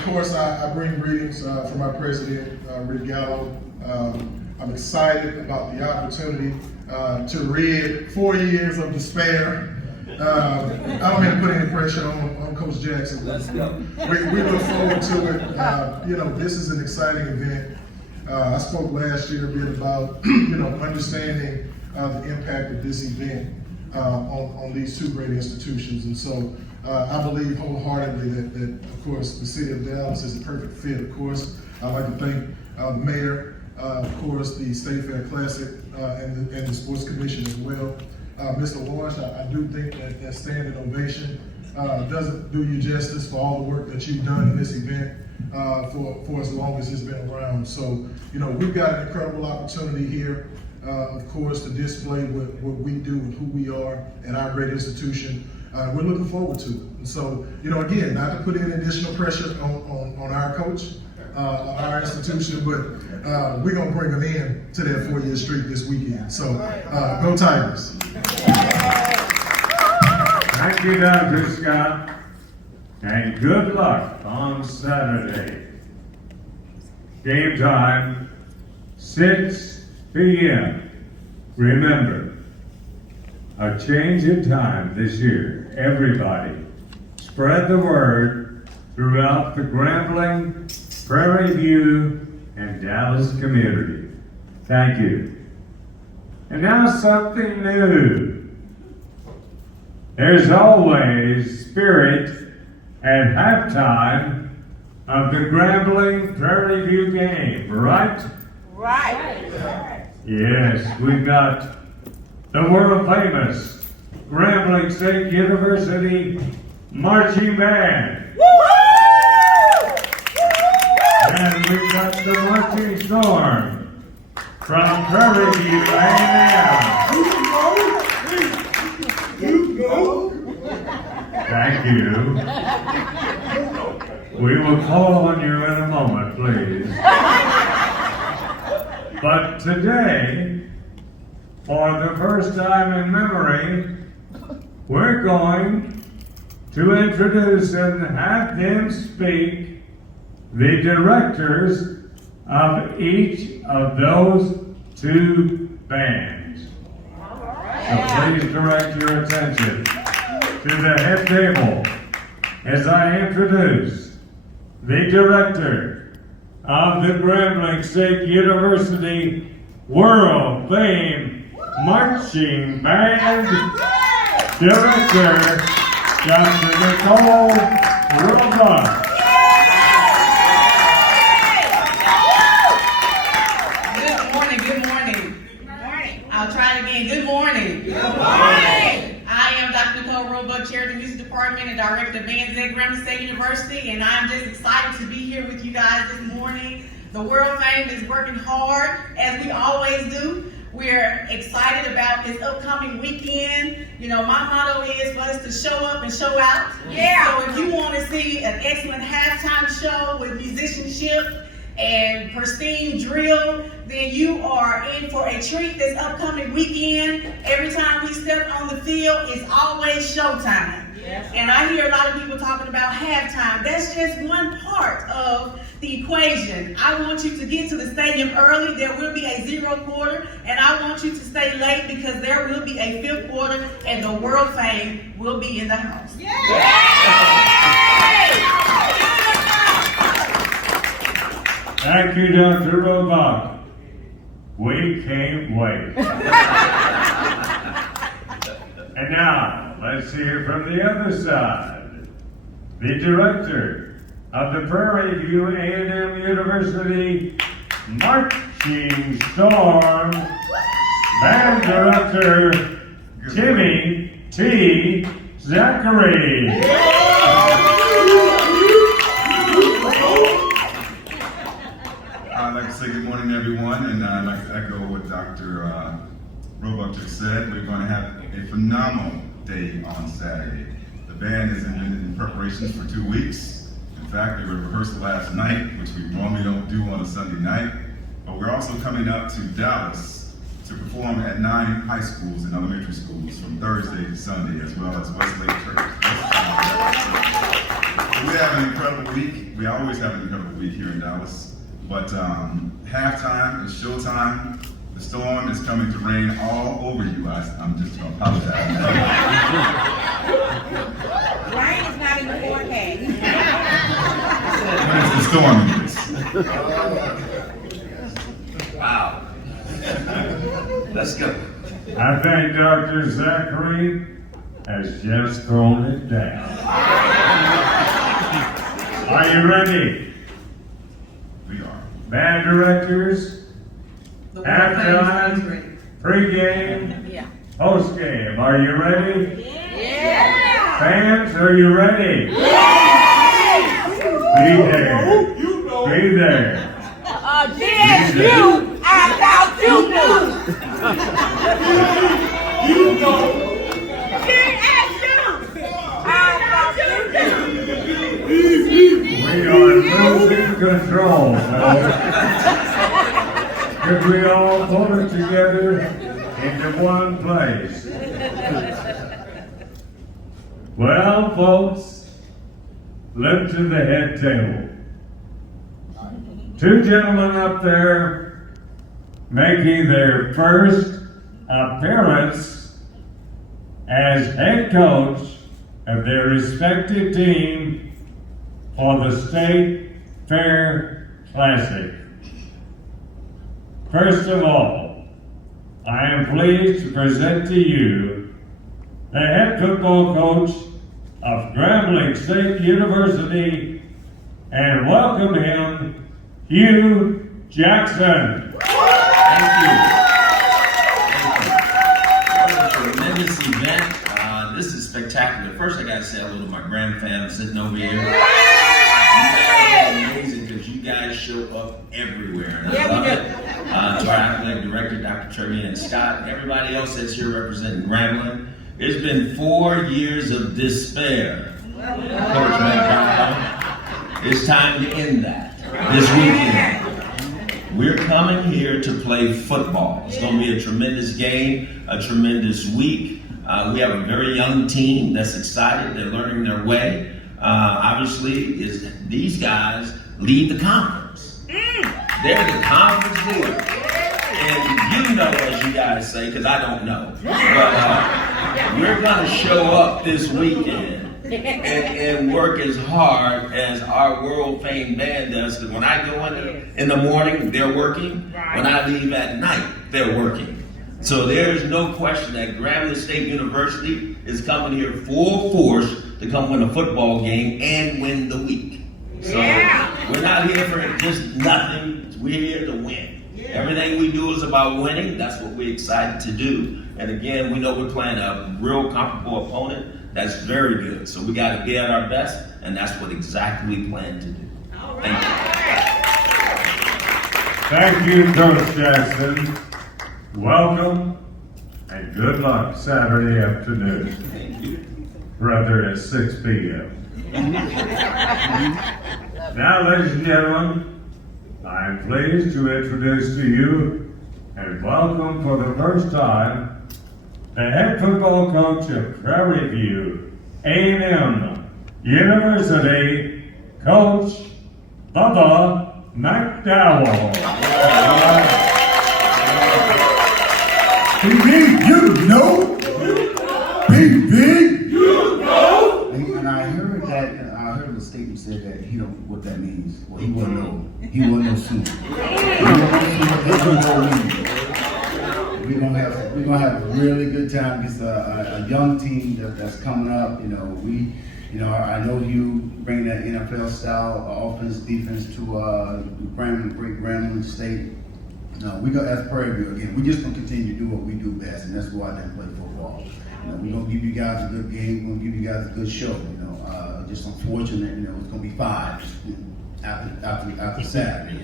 of course, I bring greetings from our president, Rick Gallo. I'm excited about the opportunity to rid 4 years of despair. I don't mean to put any pressure on Coach Jackson. Let's go. We look forward to it. This is an exciting event. I spoke last year a bit about understanding the impact of this event on these two great institutions, and so I believe wholeheartedly that of course the city of Dallas is a perfect fit. Of course, I'd like to thank the mayor, of course the State Fair Classic, and the Sports Commission as well. Mr. Lawrence, I do think that standing ovation doesn't do you justice for all the work that you've done in this event for as long as it's been around. So, we've got an incredible opportunity here, of course, to display what we do and who we are at our great institution. We're looking forward to it. And so, again, not to put in additional pressure on our coach, our institution, but we're going to bring them in to that 4-year streak this weekend. So, go Tigers. Thank you, Dr. Scott, and good luck on Saturday. Game time, 6 p.m. Remember, a change in time this year. Everybody, spread the word throughout the Grambling, Prairie View, and Dallas community. Thank you. And now something new. There's always spirit at halftime of the Grambling Prairie View game, right? Right. Yes, we've got the world famous Grambling State University marching band. And we've got the marching storm from Prairie View A&M. Thank you. We will call on you in a moment, please. But today, for the first time in memory, we're going to introduce and have them speak the directors of each of those two bands. So please direct your attention to the head table as I introduce the director of the Grambling State University World Famed Marching Band, Director Dr. Nicole Roebuck. Good morning. I'll try it again. Good morning. Good morning. I am Dr. Nicole Roebuck, Chair of the Music Department and Director of Bands at Grambling State University, and I'm just excited to be here with you guys this morning. The World Fame is working hard, as we always do. We're excited about this upcoming weekend. My motto is for us to show up and show out. Yeah. So if you want to see an excellent halftime show with musicianship and pristine drill, then you are in for a treat this upcoming weekend. Every time we step on the field, it's always showtime. Yes. And I hear a lot of people talking about halftime. That's just one part of the equation. I want you to get to the stadium early. There will be a 0 quarter, and I want you to stay late because there will be a 5th quarter, and the World Fame will be in the house. Yay! Thank you, Dr. Roebuck. We can't wait. And now, let's hear from the other side. The director of the Prairie View A&M University Marching Storm, Band Director Timmy T. Zachary. I'd like to say good morning, everyone, and I'd like to echo what Dr. Roebuck just said. We're going to have a phenomenal day on Saturday. The band is in preparations for 2 weeks. In fact, we rehearsed last night, which we normally don't do on a Sunday night. But we're also coming up to Dallas to perform at 9 high schools and elementary schools from Thursday to Sunday, as well as Westlake Church. We have an incredible week. We always have an incredible week here in Dallas. But halftime is showtime. The storm is coming to rain all over you. I'm just going to apologize. Rain is not in the forecast. But it's the storm. Wow. Let's go. I think Dr. Zachary has just thrown it down. Are you ready? We are. Band directors, The halftime, pregame, Yeah. postgame. Are you ready? Yeah. Fans, are you ready? Be there. Be there. GSU, I thought you knew. GSU, I thought you knew. We are losing control, fellas. If we all pull it together into one place. Well, folks, look to the head table. Two gentlemen up there making their first appearance as head coach of their respective team for the State Fair Classic. First of all, I am pleased to present to you the head football coach of Grambling State University and welcome him, Hue Jackson. Thank you. What a tremendous event. This is spectacular. First, I gotta say hello to my grandfam sitting over here. You guys are amazing because you guys show up everywhere. And I love it. To our athletic director, Dr. Trevian and Scott, and everybody else that's here representing Grambling. It's been 4 years of despair. Coach McDowell, it's time to end that this weekend. We're coming here to play football. It's going to be a tremendous game, a tremendous week. We have a very young team that's excited. They're learning their way. Obviously, these guys lead the conference. They're the conference leader. And you know, as you guys say, because I don't know. But we're going to show up this weekend and work as hard as our world-famed band does. Because when I go in the morning, they're working. When I leave at night, they're working. So there's no question that Grambling State University is coming here full force to come win a football game and win the week. So we're not here for just nothing. We're here to win. Everything we do is about winning. That's what we're excited to do. And again, we know we're playing a real comfortable opponent that's very good. So we got to be at our best, and that's what exactly we plan to do. Thank you. Thank you, Coach Jackson. Welcome and good luck Saturday afternoon. Thank you. Rather at 6 p.m. Now, ladies and gentlemen, I am pleased to introduce to you and welcome for the first time the head football coach of Prairie View A&M University, Coach Bubba McDowell. PV, you know. PV, you know. And I heard the statement said that he don't what that means. Well, he wouldn't know. He wouldn't know soon. We're gonna have a really good time. It's a young team that's coming up. I know you bring that NFL style offense, defense to Grambling State. No, we go as Prairie View again. We just gonna continue to do what we do best, and that's go out there and play football. We're gonna give you guys a good game. We're gonna give you guys a good show. Just unfortunate, it's gonna be 5 after Saturday.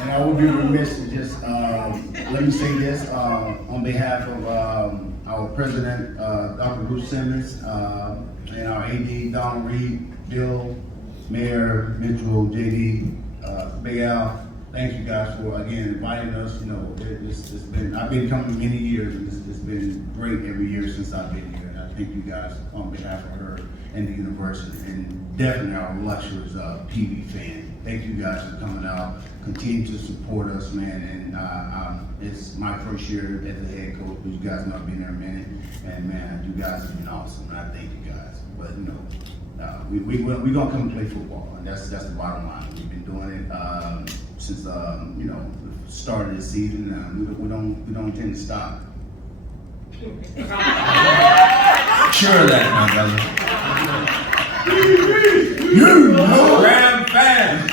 And I would be remiss to just let me say this on behalf of our president, Dr. Bruce Simmons, and our AD, Donald Reed, Bill, Mayor Mitchell, JD. Big Al, thank you guys for again inviting us. It's been I've been coming many years, and it's been great every year since I've been here. And thank you guys on behalf of her and the university, and definitely our illustrious PV fan. Thank you guys for coming out. Continue to support us, man. And it's my first year as a head coach. You guys know I've been there a minute, and man, you guys have been awesome. And I thank you guys. But you know, we gonna come and play football, and that's the bottom line. We've been doing it since you know, the start of the season. We don't intend to stop. Sure of that, my brother. You know, Ram fan.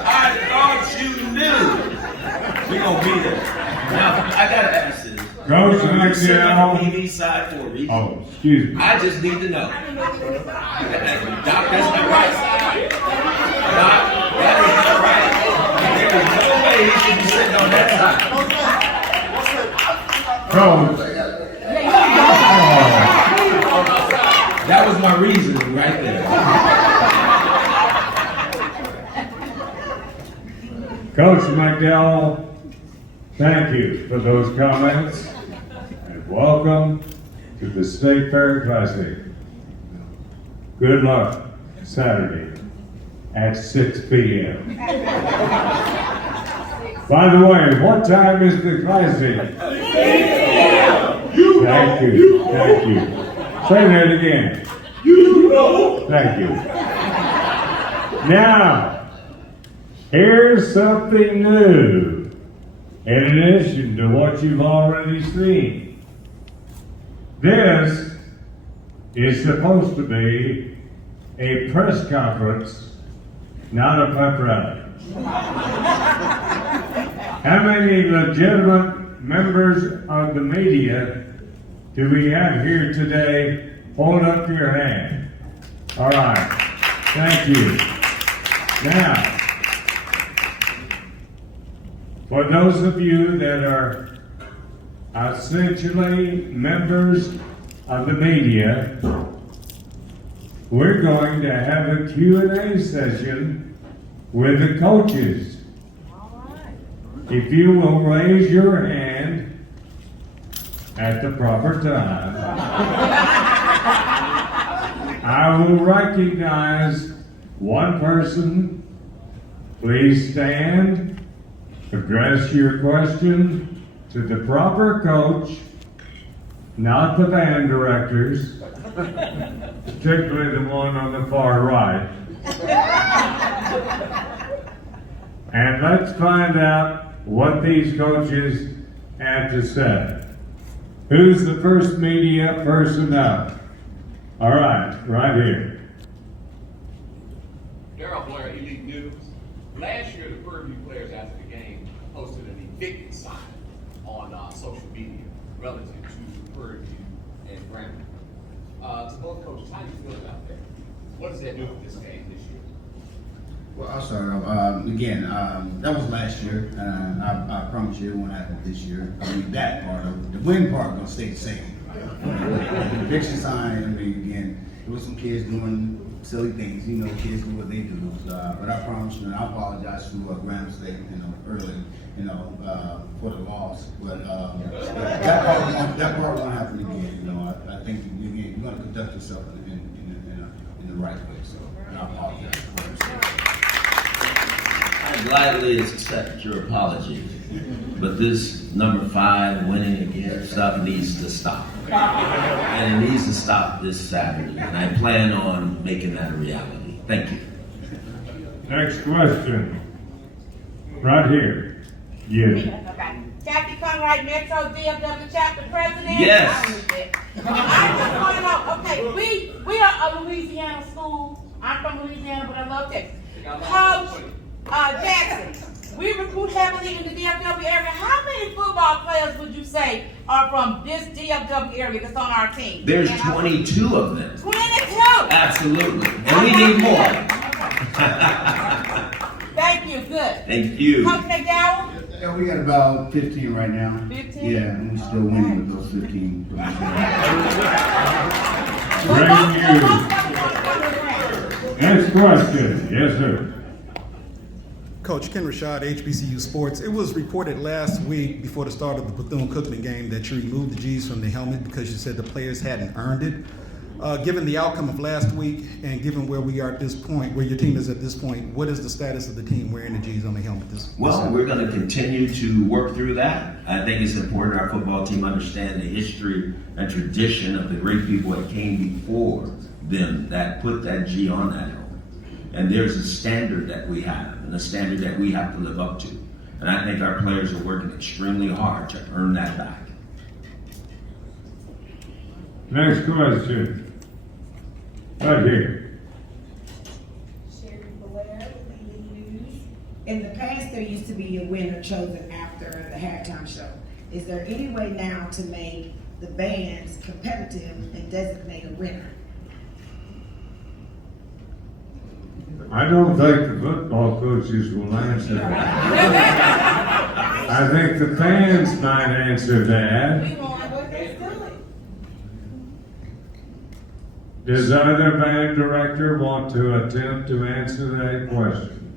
I thought you knew. We gonna be there. Now, I gotta ask this. Coach You sit on the McDowell. PV side for a reason. Oh, excuse me. I just need to know. Doc, that's not right. Doc, that is not right. There is no way he should be sitting on that side. Coach. That was my reasoning right there. Coach McDowell, thank you for those comments, and welcome to the State Fair Classic. Good luck Saturday at 6 p.m. By the way, what time is the Classic? Thank you, thank you. Say that again. Thank you. Now, here's something new, in addition to what you've already seen. This is supposed to be a press conference, not a pep rally. How many legitimate members of the media do we have here today? Hold up your hand. All right, thank you. Now, for those of you that are essentially members of the media, we're going to have a Q&A session with the coaches. If you will raise your hand at the proper time, I will recognize one person. Please stand, address your question to the proper coach, not the band directors, particularly the one on the far right. And let's find out what these coaches have to say. Who's the first media person up? All right, right here. Darryl Blair, Elite News. Last year, the Prairie View players after the game posted an evicted sign on social media relative to Prairie View and Grambling. To both coaches, how do you feel about that? What does that do for this game this year? well, I'll start off. Again, that was last year. I promise you it won't happen this year. I mean, that part of it. The win part gonna stay the same. The eviction sign, I mean, again, there was some kids doing silly things. You know, kids do what they do. But I promise you, and I apologize to Graham State, early, for the loss. But that part won't happen again. I think again, you're gonna conduct yourself in the right way. So, and I apologize for what I'm saying. I gladly accept your apology, but this number 5 winning again stuff needs to stop. And it needs to stop this Saturday, and I plan on making that a reality. Thank you. Next question. Right here. Yes. Okay. Kathy Conrad, Metro DFW chapter president. Yes. I just want to know, okay, we are a Louisiana school. I'm from Louisiana, but I love Texas. Coach Jackson, we recruit heavily in the DFW area. How many football players would you say are from this DFW area that's on our team? There's And 22 of them. 22! Absolutely. And we need more. Thank you, good. Thank you. Coach McDowell? Yeah, we got about 15 right now. 15? Yeah, and we're still winning with those 15. Great news. Next question. Yes, sir. Coach Ken Rashad, HBCU Sports. It was reported last week before the start of the Bethune-Cookman game that you removed the G's from the helmet because you said the players hadn't earned it. Given the outcome of last week and given where we are at this point, where your team is at this point, what is the status of the team wearing the G's on the helmet Well, we're going to continue to work through that. I think it's important our football team understand the history and tradition of the great people that came before them that put that G on that helmet. And there's a standard that we have and a standard that we have to live up to. And I think our players are working extremely hard to earn that back. Next question. Right here. Sherry Blair with Evening News. In the past, there used to be a winner chosen after the halftime show. Is there any way now to make the bands competitive and designate a winner? I don't think the football coaches will answer that. I think the fans might answer that. Does either band director want to attempt to answer that question?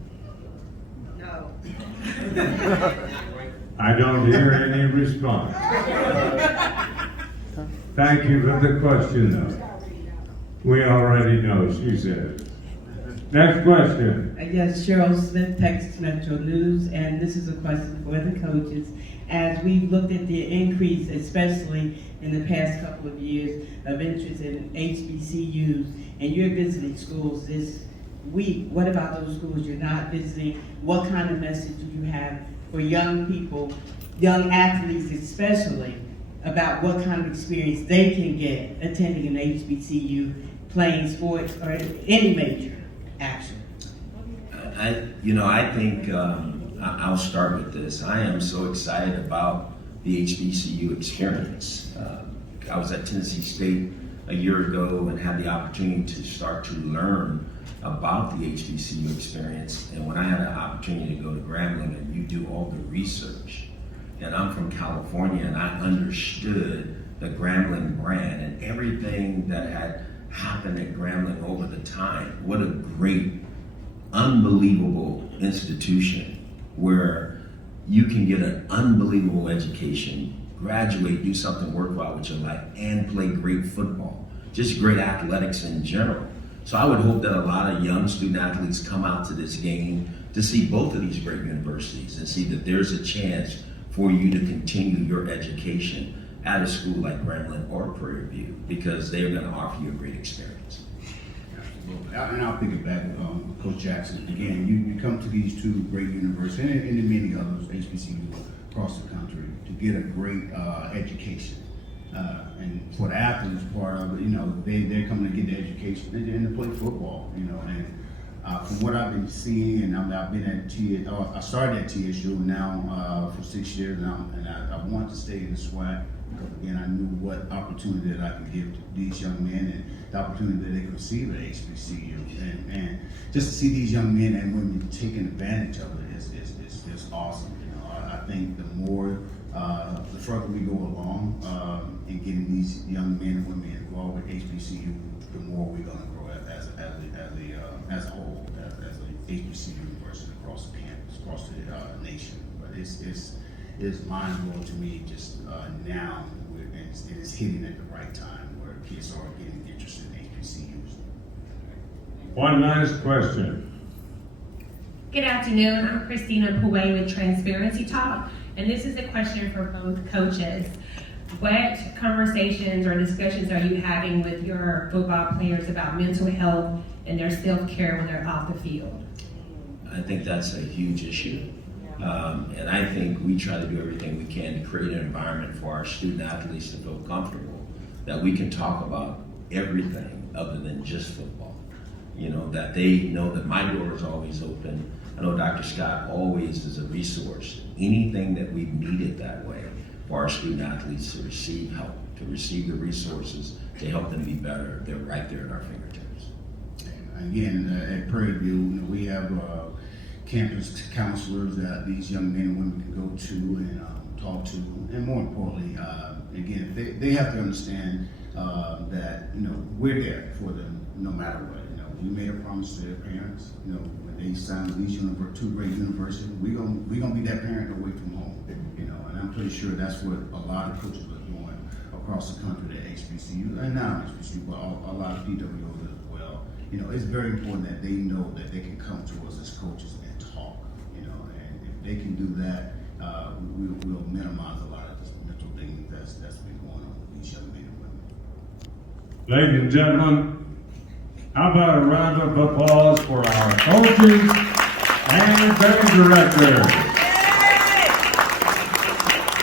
No. I don't hear any response. Thank you for the question, though. We already know, she said. Next question. Yes, Cheryl Smith, Texas Metro News, and this is a question for the coaches. As we've looked at the increase, especially in the past couple of years, of interest in HBCUs, and you're visiting schools this week, what about those schools you're not visiting? What kind of message do you have for young people, young athletes especially, about what kind of experience they can get attending an HBCU, playing sports, or any major action? I think I'll start with this. I am so excited about the HBCU experience. I was at Tennessee State a year ago and had the opportunity to start to learn about the HBCU experience. And when I had an opportunity to go to Grambling and you do all the research, and I'm from California and I understood the Grambling brand and everything that had happened at Grambling over the time. What a great, unbelievable institution where you can get an unbelievable education, graduate, do something worthwhile with your life, and play great football. Just great athletics in general. So I would hope that a lot of young student athletes come out to this game to see both of these great universities and see that there's a chance for you to continue your education at a school like Grambling or Prairie View, because they're going to offer you a great experience. And I'll piggyback Coach Jackson. Again, you come to these two great universities and many others, HBCUs across the country, to get a great education. And for the athletes part of it, they're coming to get the education and to play football, and from what I've been seeing, and I've been at I started at TSU now for 6 years now, and I want to stay in the SWAC because again I knew what opportunity that I could give to these young men and the opportunity that they could receive at HBCU, and just to see these young men and women taking advantage of it is awesome. I think the more the further we go along in getting these young men and women involved with HBCU, the more we're going to grow as a whole, as an HBCU university across the campus, across the nation. But it's mind-blowing to me just now, and it's hitting at the right time where kids are getting interested in HBCUs. One last question. Good afternoon. I'm Christina Pouet with Transparency Talk, and this is a question for both coaches. What conversations or discussions are you having with your football players about mental health and their self-care when they're off the field? I think that's a huge issue. And I think we try to do everything we can to create an environment for our student athletes to feel comfortable, that we can talk about everything other than just football. That they know that my door is always open. I know Dr. Scott always is a resource. Anything that we've needed that way for our student athletes to receive help, to receive the resources to help them be better, they're right there at our fingertips. Again, at Prairie View, we have campus counselors that these young men and women can go to and talk to, and more importantly, again, they have to understand that we're there for them no matter what. we made a promise to their parents, you know, when they sign these two great universities, we gonna be that parent away from home, you know, and I'm pretty sure that's what a lot of coaches are doing across the country at HBCU, and not HBCU, but a lot of PWOs as well. You know, it's very important that they know that they can come to us as coaches and talk, you know, and if they can do that, we'll minimize a lot of this mental things that's been going on with these young men and women. Ladies and gentlemen, how about a round of applause for our coaches and band directors?